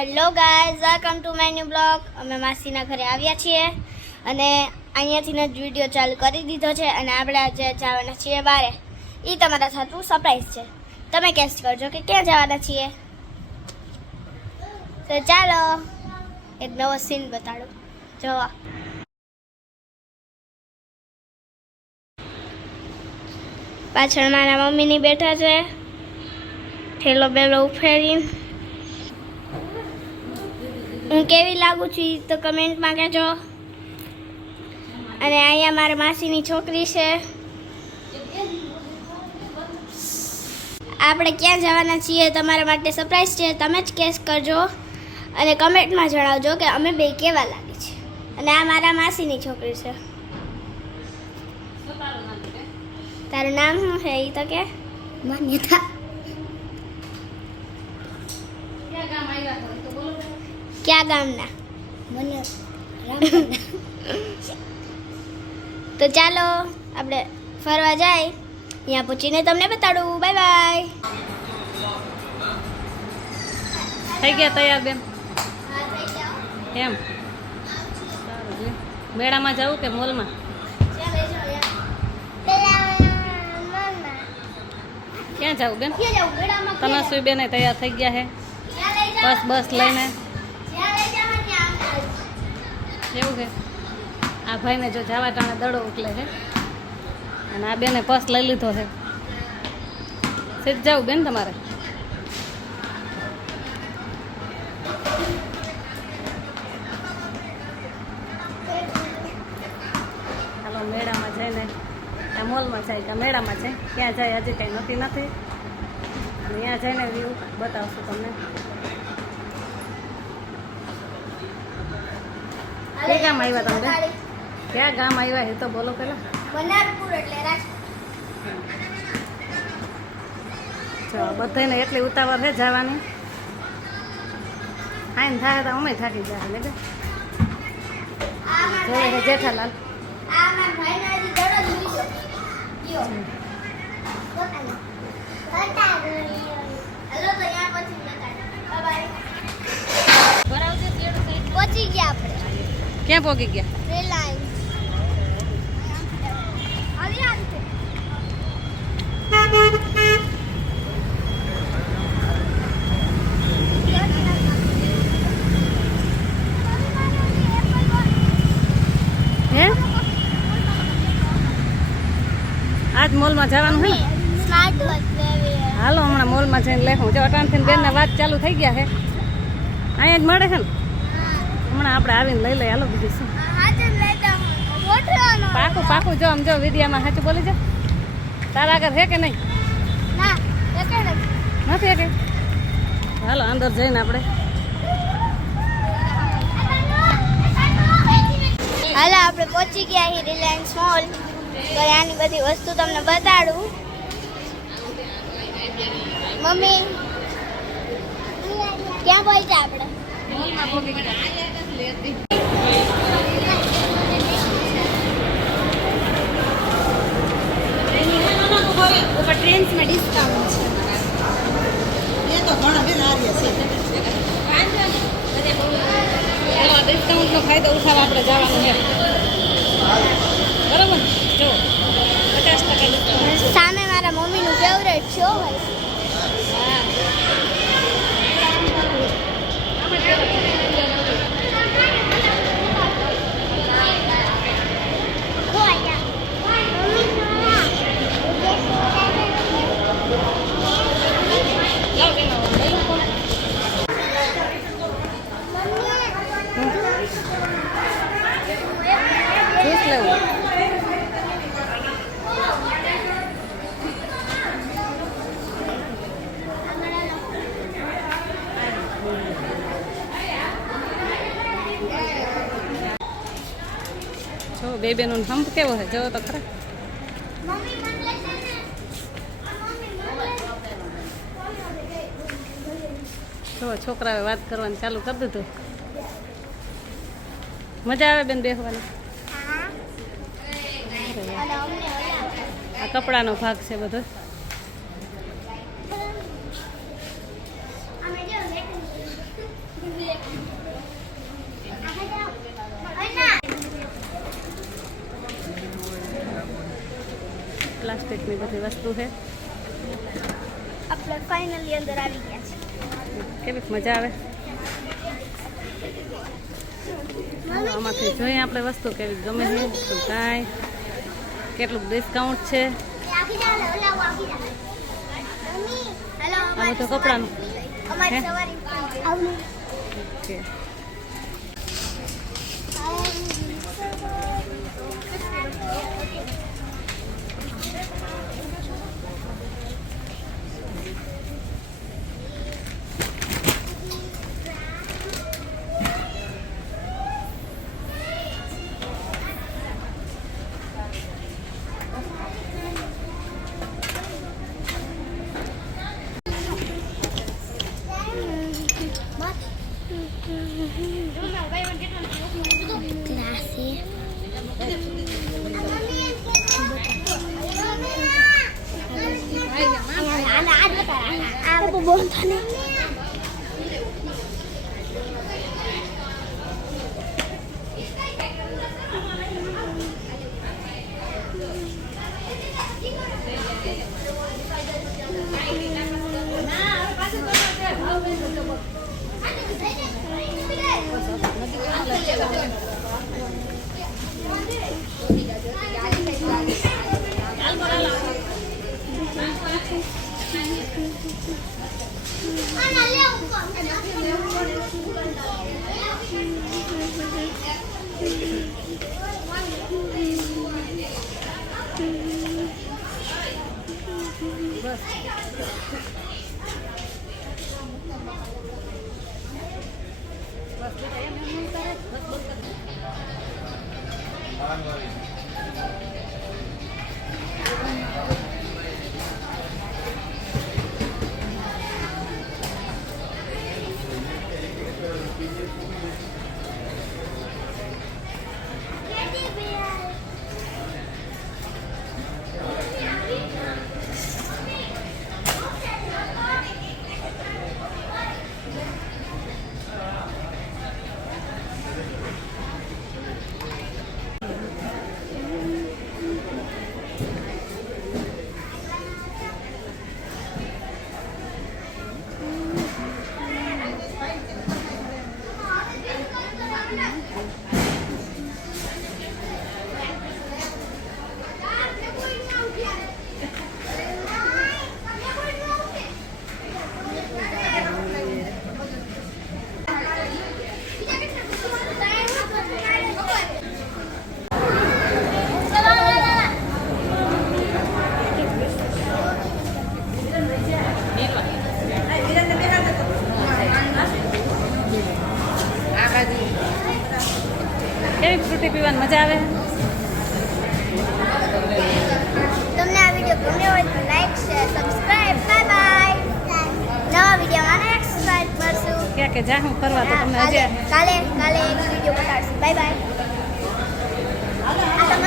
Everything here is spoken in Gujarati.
Hello guys, welcome to my new blog. અમે માસીના ઘરે આવ્યા છીએ અને અહીંયાથી જ વિડીયો ચાલુ કરી દીધો છે અને આપણે આજે જવાના છીએ બારે. એ તમારા સારું સરપ્રાઈઝ છે. તમે ગેસ કરજો કે ક્યાં જવાના છીએ. તો ચાલો એક નવો સીન બતાડું. જોવા પાછળ મારા મમ્મીની બેઠા છે, ઠેલો બેલો ઉફેરીને. હું કેવી લાગુ છું એ તો કમેન્ટમાં કહેજો. અને અહીંયા મારા માસીની છોકરી છે. આપણે ક્યાં જવાના છીએ તમારા માટે સરપ્રાઈઝ છે. તમે જ ગેસ કરજો અને કમેન્ટમાં જણાવજો કે અમે બે કેવા લાગે છે. અને આ મારા માસીની છોકરી છે. તારું નામ શું છે એ તો કે? માન્યતા. ક્યાં ગામના? મને તો ચાલો આપણે ફરવા જાય. અહીંયા પૂછીને તમને બતાડું. Bye bye. થઈ ગયા તૈયાર બેન? એમ મેળામાં જવું કે મોલમાં? ક્યાં જવું બેન? તનસ્વી બેન તૈયાર થઈ ગયા છે બસ લઈને. એવું છે. આ ભાઈને જો જવા ટાણે દડો ઉકલે છે અને આ બેને પર્સ લઈ લીધો છે. સીધ જાવ બેન તમારે? હાલો મેળામાં જઈને ત્યાં મોલમાં જાય ત્યાં મેળામાં જાય ક્યાં જાય હજી કંઈ નક્કી નથી. અને ત્યાં જઈને વ્યૂ બતાવશું તમને. ક્યાં ગામ આવ્યા તમે? ક્યાં ગામ આવ્યા એ તો બોલો પેલા. બનારપુર એટલે જો બધાને એટલી ઉતાવળ છે જવાની. આઈને થાય તો અમે થાકી જાય ને બે. જોઈએ છે જેઠાલાલ. પહોંચી ગયા આપણે. ક્યાં પહોંચી ગયા? રિલાયન્સ. હે આજ મોલમાં જવાનું છે ને? સ્માર્ટ વોચ લેવી છે. હાલો હમણાં મોલમાં જઈને લેખું. જો અટાણથી બેનને વાત ચાલુ થઈ ગયા છે. અહીંયા જ મળે છે ને? હમણાં આપણે આવીને લઈ લઈએ. હાલો બીજું શું પાકું જો આમ જો વિડીયામાં સાચું બોલી જા. તારા આગળ છે કે નહીં? નથી કે? હાલો અંદર જઈને આપણે. હાલો આપણે પહોંચી ગયા અહીં રિલાયન્સ મોલ. તો આની બધી વસ્તુ તમને બતાડું. મમ્મી ક્યાં પહોંચ્યા આપણે? ऊपर ट्रेंड्स में डिस्काउंट है. ये तो घणा भी आ रही है. डिस्काउंट નો ફાયદો ઉઠાવવા આપણે જવાનું છે. બરાબર જો 50% ડિસ્કાઉન્ટ. સામે મારા મમ્મીનું ફેવરેટ છે ભાઈ. જ્યુસ લેવું. જો બેબીનો હંપ કેવો છે જો તો ખરા. જો છોકરાએ વાત કરવાનું ચાલુ કરી દીધું. મજા આવે બેન બેસવાની? આ કપડાનો ભાગ છે બધો. પ્લાસ્ટિકની બધી વસ્તુ છે. આપણે ફાઇનલી અંદર આવી ગયા છે. કેવી મજા આવે. આમાંથી જોઈએ આપણે વસ્તુ કેવી ગમે છે તો કાંઈ કેટલું ડિસ્કાઉન્ટ છે. આ બધું કપડાનું ઓકે. કેવી ફ્રૂટી પીવાની મજા આવે. તમને આ વિડીયો ગમ્યો હોય તો like share subscribe. Bye bye. નવા વિડીયોમાં નેક્સ્ટ ટાઈમ મળશું. ક્યાં કે જા હું ફરવા તો તમને કાલે એક વિડીયો બતાડશું. Bye bye.